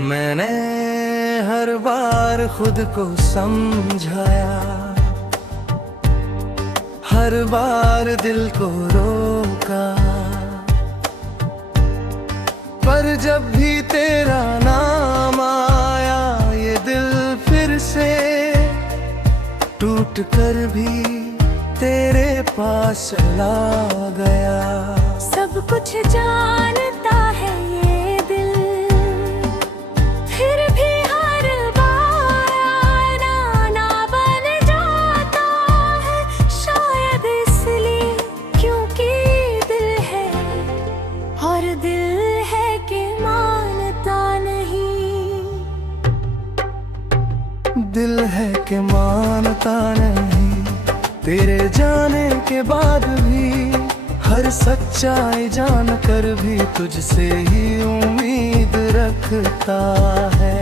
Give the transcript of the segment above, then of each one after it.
मैंने हर बार खुद को समझाया, हर बार दिल को रोका, पर जब भी तेरा नाम आया ये दिल फिर से टूट कर भी तेरे पास चला गया। सब कुछ जानता है ये दिल, फिर भी हर बार ना बन जाता है। शायद इसलिए क्योंकि दिल है, और दिल है कि मानता नहीं। दिल है कि मानता नहीं, तेरे जाने के बाद भी हर सच्चाई जान कर भी तुझसे ही उम्मीद रखता है।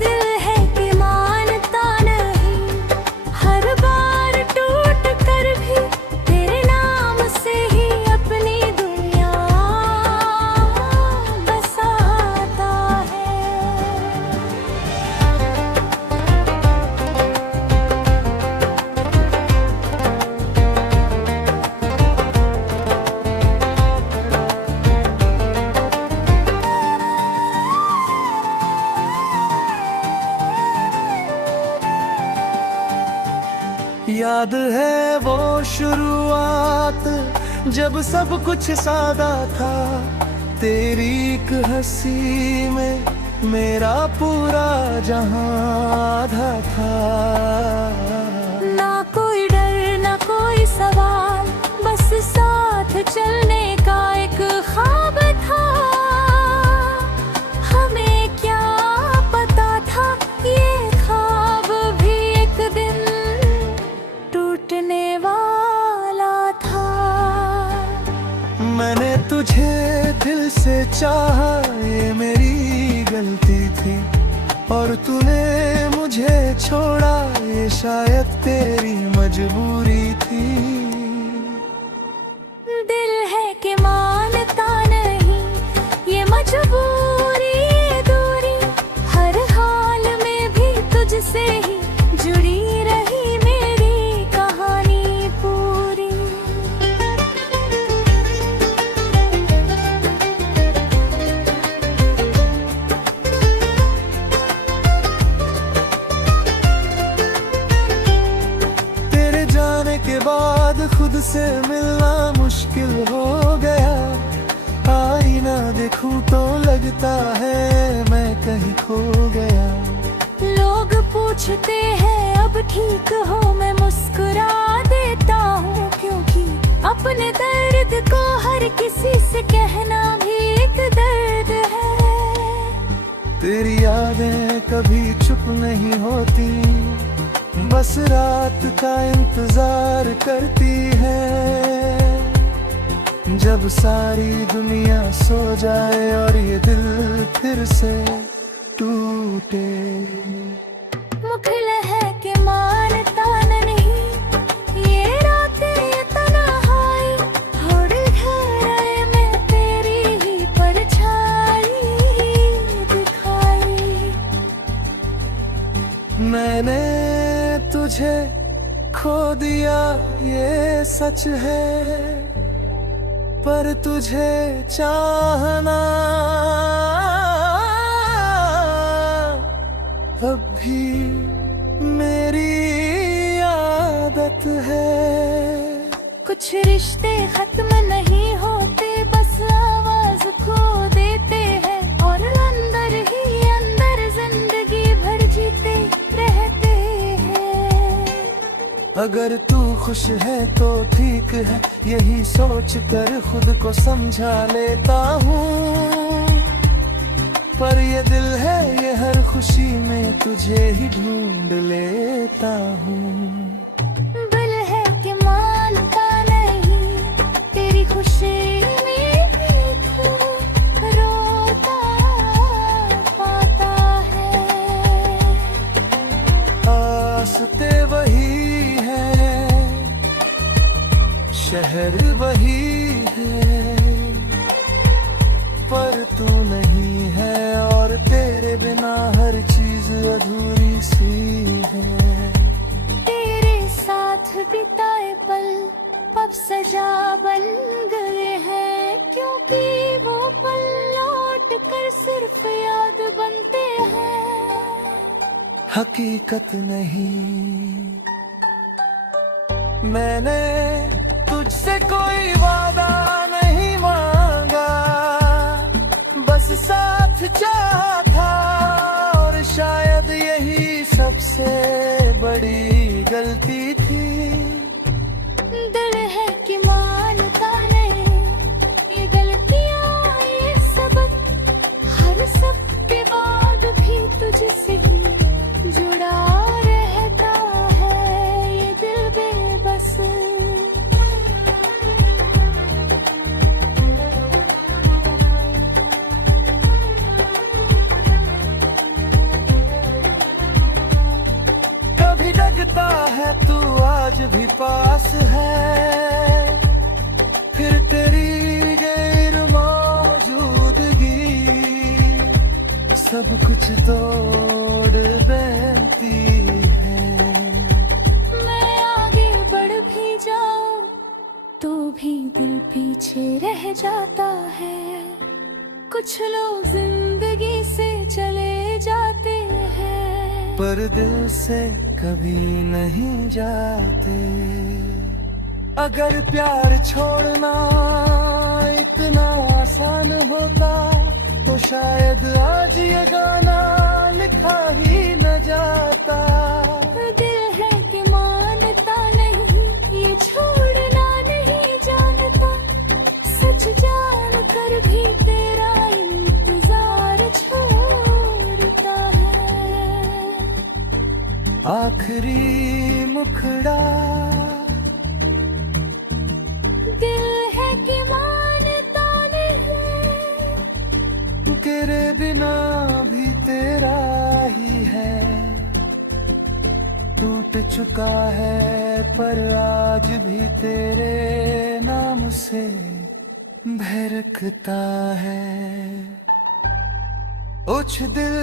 दिल है कि मानता नहीं, हर बार टूट कर भी तेरे नाम से ही अपनी दुनिया बसाता है। याद है वो शुरुआत जब सब कुछ सादा था, तेरी एक हंसी में मेरा पूरा जहां आधा था। ना कोई डर ना कोई सवाल, बस साथ चलने का एक ख्वाब था। हमें क्या पता था ये ख्वाब भी एक दिन टूटने वाला था। मैंने तुझे दिल से चाहा ये मेरी गलती थी, और तूने मुझे छोड़ा ये शायद तेरी मजबूरी थी। दिल है कि मानता नहीं, ये मजबूरी ये दूरी, हर हाल में भी तुझसे ही जुड़ी रही मेरी कहानी पूरी। तेरे जाने के बाद खुद से मिलना मुश्किल हो गया। आईना देखूं तो लगता है मैं कहीं खो गया। लोग पूछते हैं अब ठीक हो, मैं मुस्कुरा देता हूँ, क्योंकि अपने दर्द को हर किसी से कहना भी एक दर्द है। तेरी यादें कभी चुप नहीं होती, बस रात का इंतजार करती है। जब सारी दुनिया सो जाए और ये दिल फिर से टूटे। मुश्किल है कि मानता नहीं, ये रातें ये तन्हाई, थोड़ी गहराई में तेरी ही परछाई दिखाई। मैंने तुझे खो दिया ये सच है, पर तुझे चाहना अब भी मेरी आदत है। कुछ रिश्ते खत्म नहीं होते, बस आवाज खो देते हैं, और अंदर ही अंदर जिंदगी भर जीते रहते हैं। अगर तू खुश है तो ठीक है, यही सोच कर खुद को समझा लेता हूँ। पर ये दिल है ये हर खुशी में तुझे ही ढूंढ लेता हूँ। दिल है कि मानता नहीं, तेरी खुशी में भी रोता पाता है। आस्ते वही है, शहर वही है, पर तू नहीं है। हकीकत नहीं। मैंने तुझसे कोई वादा नहीं मांगा, बस साथ चाहा था, और शायद यही सबसे बड़ी गलती थी। दिल है कि मानता नहीं, ये गलतियां ये सबक, हर सब के बाद भी तुझसे ही जुड़ा रहता है ये दिल बेबस। कभी लगता है तू आज भी पास है, फिर तेरी गैर मौजूदगी सब कुछ तोड़ देती है। मैं आगे बढ़ भी जाऊं तो भी दिल पीछे रह जाता है। कुछ लोग जिंदगी से चले जाते हैं, पर दिल से कभी नहीं जाते। अगर प्यार छोड़ना इतना आसान होता तो शायद आज ये गाना लिखा ही न जाता। दिल है कि मानता नहीं, ये छोड़ना नहीं जानता, सच जान कर भी तेरा इंतजार छोड़ता है। आखिरी मुखड़ा दिल है कि मानता नहीं, तेरे बिना भी तेरा ही है। टूट चुका है पर आज भी तेरे नाम से बहकता है। कुछ दिल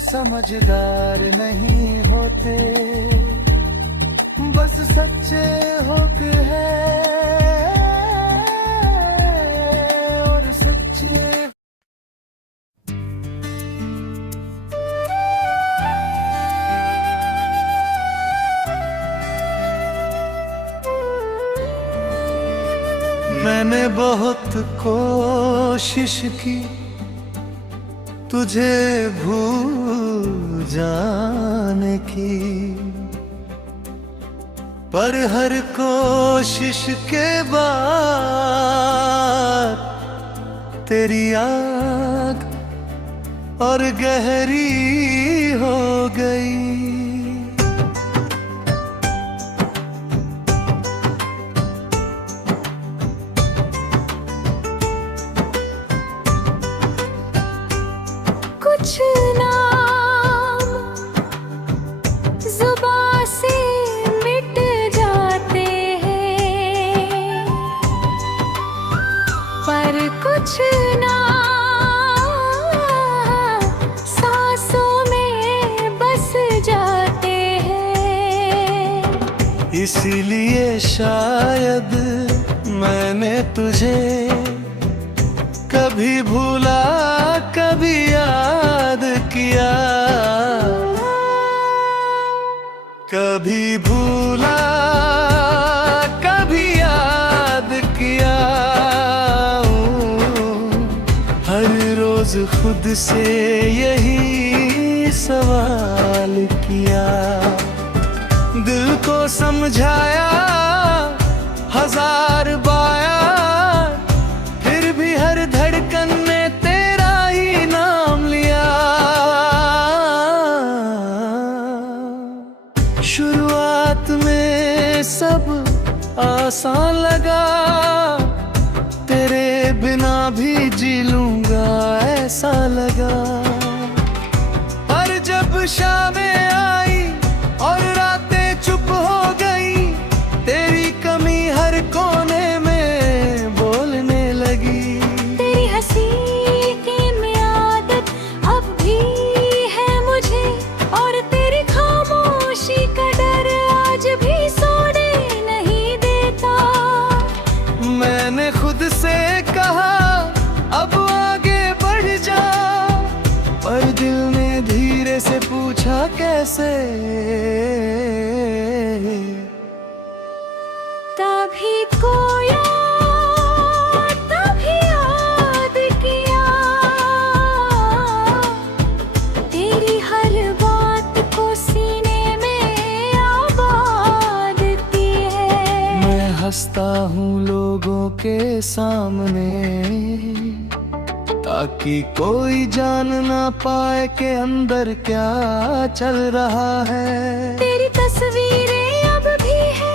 समझदार नहीं होते, बस सच्चे होके है और सच्चे। मैंने बहुत कोशिश की तुझे भूल जाने की, पर हर कोशिश के बाद तेरी याद और गहरी हो गई। कुछ नाम जुबां से मिट जाते हैं, पर कुछ नाम सांसों में बस जाते हैं। इसीलिए शायद मैंने तुझे कभी भूला कभी याद किया, कभी भूला कभी याद किया। हर रोज खुद से यही सवाल किया, दिल को समझाया हजार बार, फिर भी हर धड़कन में तेरा ही नाम लिया। शुरुआत में सब आसान लगा, तेरे बिना भी जी लूंगा ऐसा लगा। पर जब शामें आई और रातें चुप हो गई, तेरी कमी हर कोने में बोलने लगी। तेरी हंसी की आदत अब भी है मुझे, और तेरी खामोशी का डर आज भी सोने नहीं देता। मैंने खुद से कहा अब आगे बढ़ जा, पर दिल ने धीरे से पूछा कैसे से। तभी खोया तभी याद किया, तेरी हर बात को सीने में आबाद की है। मैं हंसता हूँ लोगों के सामने, ताकि कोई जान ना पाए कि अंदर क्या चल रहा है। तेरी तस्वीरें अब भी है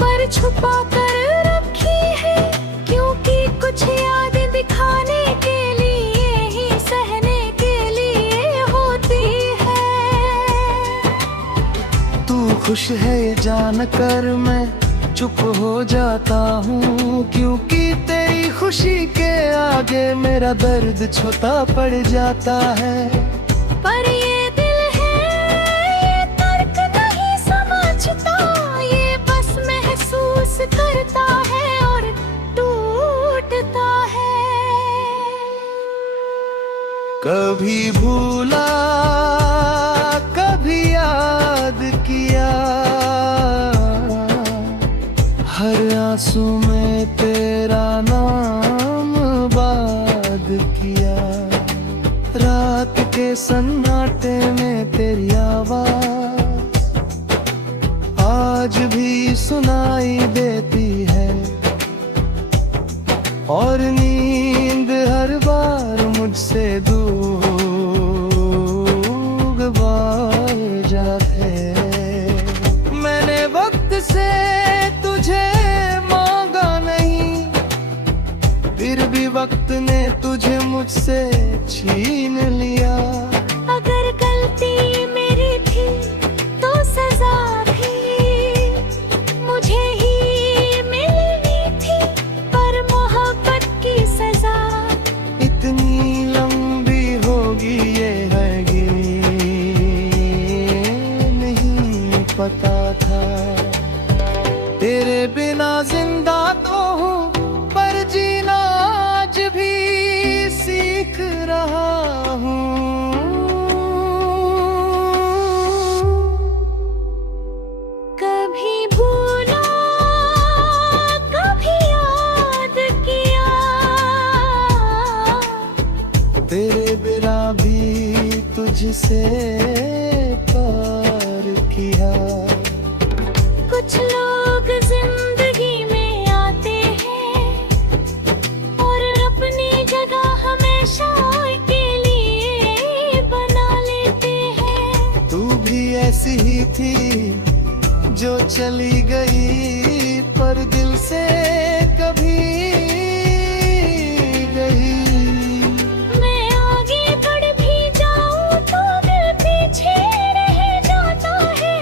पर छुपा कर रखी है, क्योंकि कुछ यादें दिखाने के लिए ही सहने के लिए होती है। तू खुश है ये जानकर मैं चुप हो जाता हूँ, क्योंकि तेरी खुशी के आगे मेरा दर्द छोटा पड़ जाता है। पर ये दिल है ये तर्क नहीं समझता, ये बस महसूस करता है और टूटता है। कभी भूला कभी याद किया, हर आंसू में तेरा नाम बाद किया। रात के सन्नाटे में तेरी आवाज आज भी सुनाई देती है, और नींद हर बार मुझसे दूर जाते। मैंने वक्त से तुझे मांगा नहीं, फिर भी वक्त ने तुझे मुझसे छीन लिया। अगर गलती मेरी थी तो सजा भी मुझे ही मिलनी थी, पर मोहब्बत की सजा इतनी लंबी होगी ये है गिनी नहीं पता था। तेरे बिना जिंदा तो हूँ पर जीना आज भी सीख रहा हूँ। कभी भूला कभी याद किया, तेरे बिना भी तुझसे प्यार किया। कुछ लोग जिंदगी में आते हैं और अपनी जगह हमेशा के लिए बना लेते हैं। तू भी ऐसी ही थी जो चली गई पर दिल से कभी गई। मैं आगे बढ़ भी जाऊं तो दिल पीछे रह जाता है,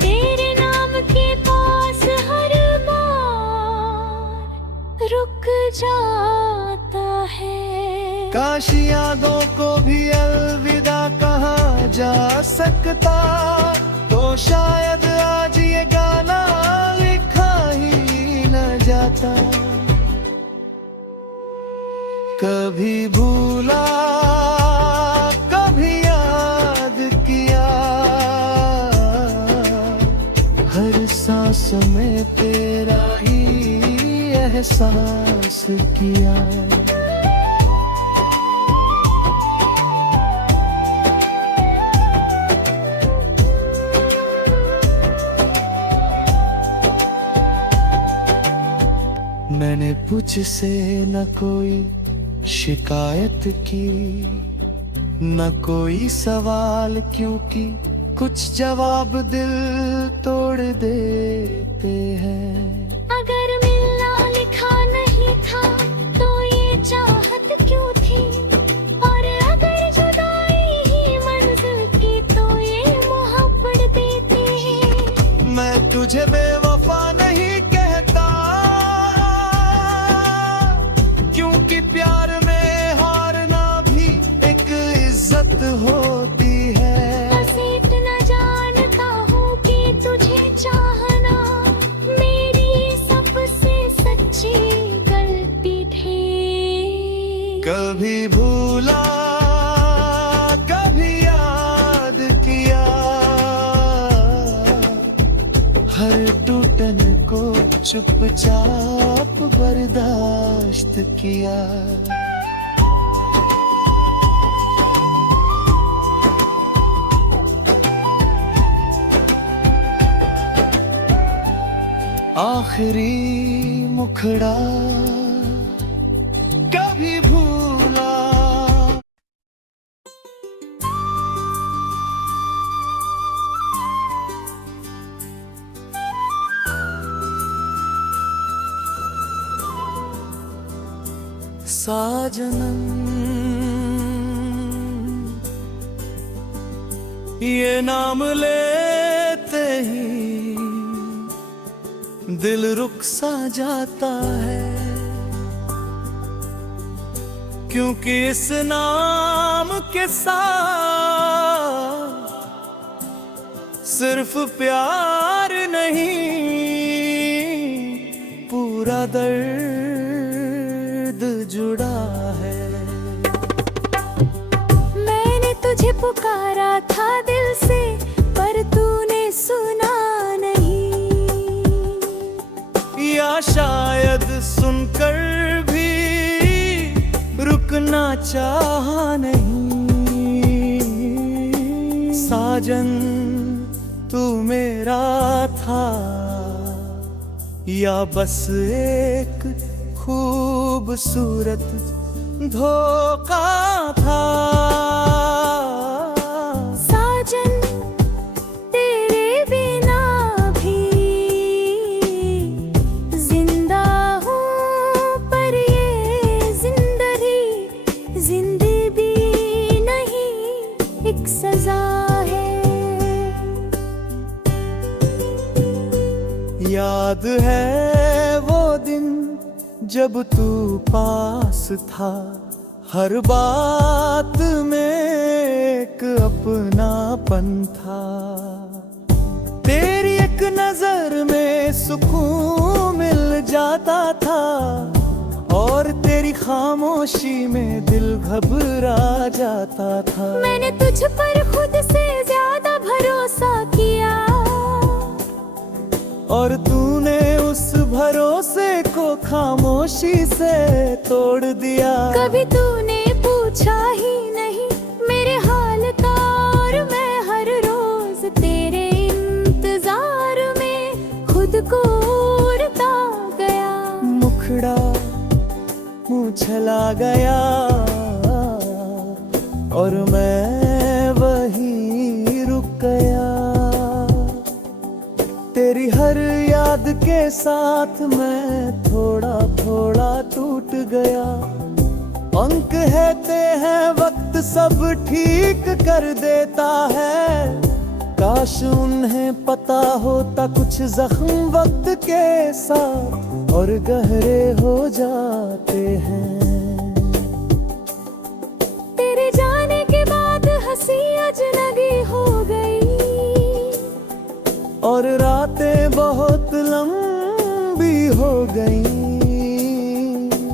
तेरे नाम के पास हर बार रुक जाता है। काश यादों को भी अलविदा कहा जा सकता, तो शायद आज ये गाना लिखा ही न जाता। कभी भूला कभी याद किया, हर सांस में तेरा ही एहसास किया। मैंने तुझसे न कोई शिकायत की, न कोई सवाल, क्योंकि कुछ जवाब दिल तोड़ देते हैं। अगर मिलना लिखा नहीं था तो ये चाहत क्यों थी, और अगर जुदाई ही मंजिल की तो ये मोहब्बत देती है। मैं तुझे बेवफा नहीं कहता, क्योंकि प्यार में हारना भी एक इज्जत होती है। बस इतना जानता हूँ कि तुझे चाहना मेरी सबसे सच्ची गलती थी। कभी भूला कभी याद किया, चुपचाप बर्दाश्त किया। आखिरी मुखड़ा कभी भूला। साजनम ये नाम लेते ही दिल रुक सा जाता है, क्योंकि इस नाम के साथ सिर्फ प्यार नहीं, पूरा दर्द जुड़ा है। मैंने तुझे पुकारा था दिल से, पर तूने सुना नहीं, या शायद सुनकर भी रुकना चाहा नहीं। साजन तू मेरा था या बस एक खूबसूरत धोखा था। साजन तेरे बिना भी जिंदा हूँ, पर ये जिंदगी नहीं, एक सजा है। याद है वो दिन जब तू पास था, हर बात में एक अपनापन था। तेरी एक नजर में सुकून मिल जाता था, और तेरी खामोशी में दिल घबरा जाता था। मैंने तुझ पर खुद से ज्यादा भरोसा किया, और तूने उस भरोसे को खामोशी से तोड़ दिया। कभी तूने पूछा ही नहीं मेरे हाल का, और मैं हर रोज तेरे इंतजार में खुद को उड़ता गया। मुखड़ा मुँह चला गया, और मैं वहीं रुक गया। तेरी हर याद के साथ मैं थोड़ा थोड़ा टूट गया। अंक कहते हैं वक्त सब ठीक कर देता है, काश उन्हें पता होता कुछ जख्म वक्त के साथ और गहरे हो जाते हैं। तेरे जाने के बाद हंसी अजनबी हो गई, और रातें बहुत लंबी हो गई।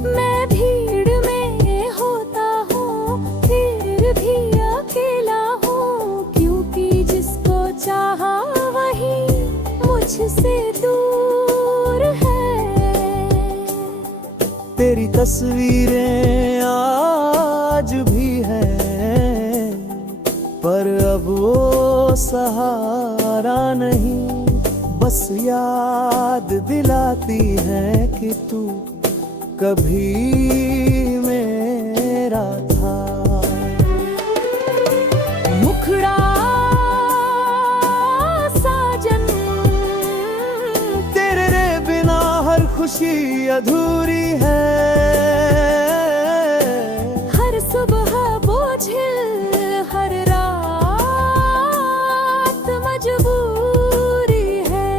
मैं भीड़ में होता हूँ, फिर भी अकेला हूँ, क्योंकि जिसको चाहा वही मुझसे दूर है। तेरी तस्वीरें आज भी हैं, पर अब वो सहारा नहीं, बस याद दिलाती है कि तू कभी मेरा था। मुखड़ा साजन तेरे बिना हर खुशी अधूरी है। हर सुबह बोझिल, हर रात मजबूरी है।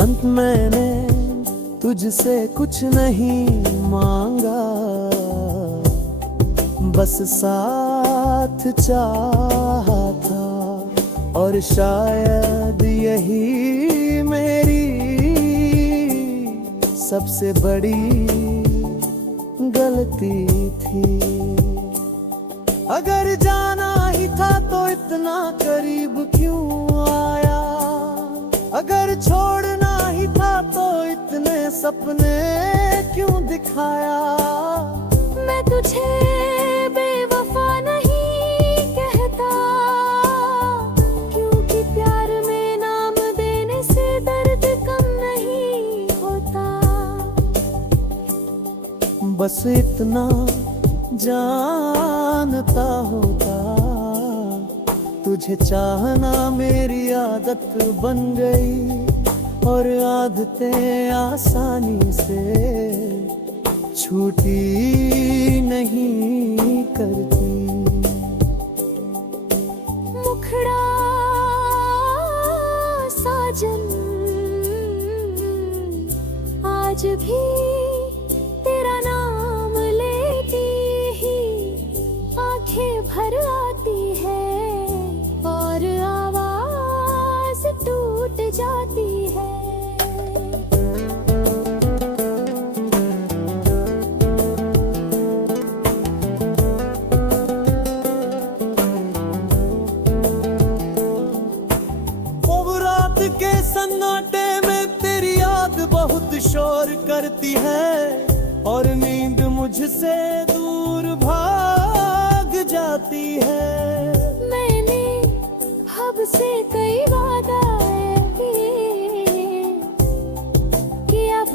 अंत मैंने तुझसे कुछ नहीं मांगा, बस साथ चाहा था, और शायद यही मेरी सबसे बड़ी गलती थी। अगर जाना ही था तो इतना करीब क्यों आया, अगर छोड़ना ही था तो सपने क्यों दिखाया। मैं तुझे बेवफा नहीं कहता, क्योंकि प्यार में नाम देने से दर्द कम नहीं होता। बस इतना जानता होता, तुझे चाहना मेरी आदत बन गई, और आदतें आसानी से छूटी नहीं करती। मुखड़ा साजन आज भी तेरा नाम लेती ही आंखें भर आती है, और आवाज टूट जाती है। वो रात के सन्नाटे में तेरी याद बहुत शोर करती है, और नींद मुझसे दूर भाग जाती है। मैंने हब से कई वादा किए कि अब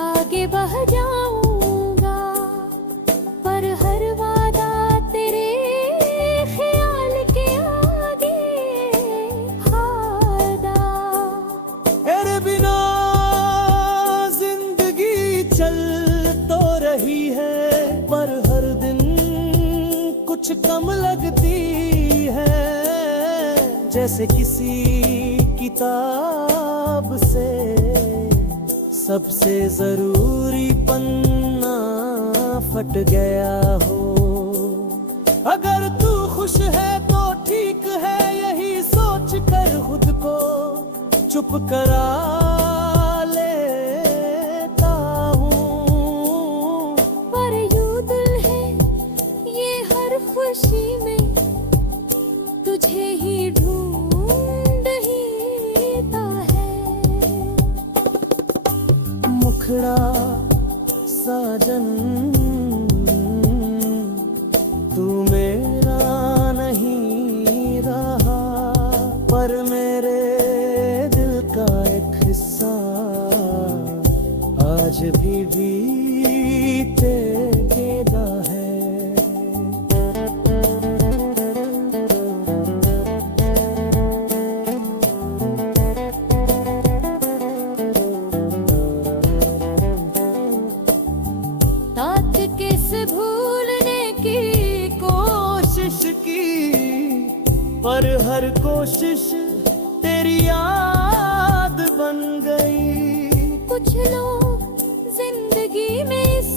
आगे बढ़ जाऊंगा, पर हर वादा तेरे ख्याल के आगे हारदा। तेरे बिना जिंदगी चल तो रही है, पर हर दिन कुछ कम लगती है। जैसे किसी किताब से सबसे जरूरी पन्ना फट गया हो। अगर तू खुश है तो ठीक है, यही सोच कर खुद को चुप करा लेता हूँ। पर यूं दिल है ये हर खुशी में तुझे ही ढूंढ हीता है। मुखड़ा साजन तू मेरा नहीं रहा, पर मेरे दिल का एक हिस्सा आज भी बीते गेदा है। तात किस भूलने की कोशिश की, पर हर कोशिश तेरी याद बन गई। कुछ लोग जिंदगी में इस